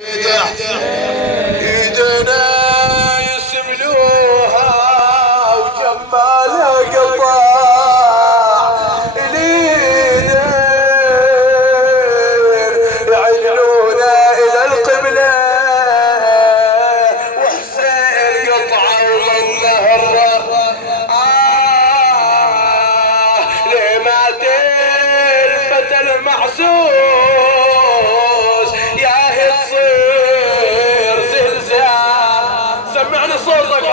ايدنا يسملوها وجمالها قطع اليدين يعدلونا الى القبله وحسين قطعه والنهر ليه مات الفتى المعسوس يا هي تصير زلزال سمعني صوتك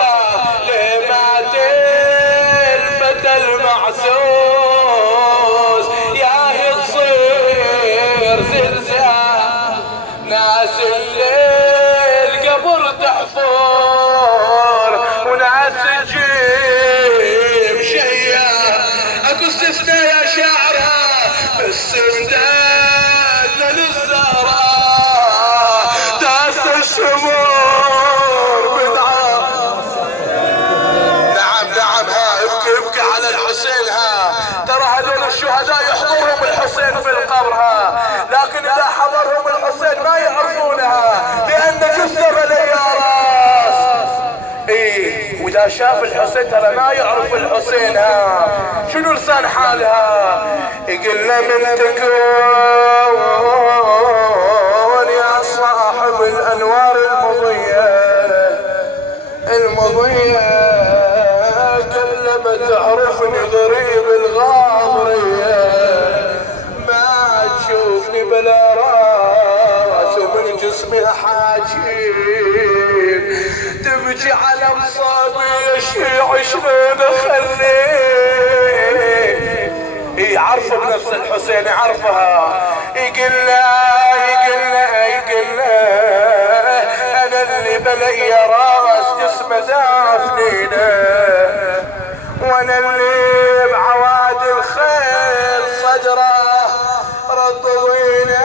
ليه مات الفتى المعسوس يا هي تصير زلزال ناس الليل قبر تحفر وناس تجيب شيا اكو استثناء يا شاعرها السندان للزهراء داس الشمور بدعة نعم ها ابكي على الحسين ترى هذول الشهداء يحضرهم الحسين في القبر لكن اذا حضرهم الحسين ما يعرفونها لان جثة بلي راس واذا شاف الحسين ترى ما يعرف الحسين شنو لسان حالها يقلنا من تكون يا صاحب الانوار المضية قل ما تعرفني غريب الغامرية ما تشوفني بلا راس ومن جسمي حاجين تبكي على مصابي يشيع شلون اخليه يعرفه بنفس الحسين يعرفها يقول له انا اللي بلي راس جسمه دافنينه وانا اللي بعواد الخيل صدره رضضينه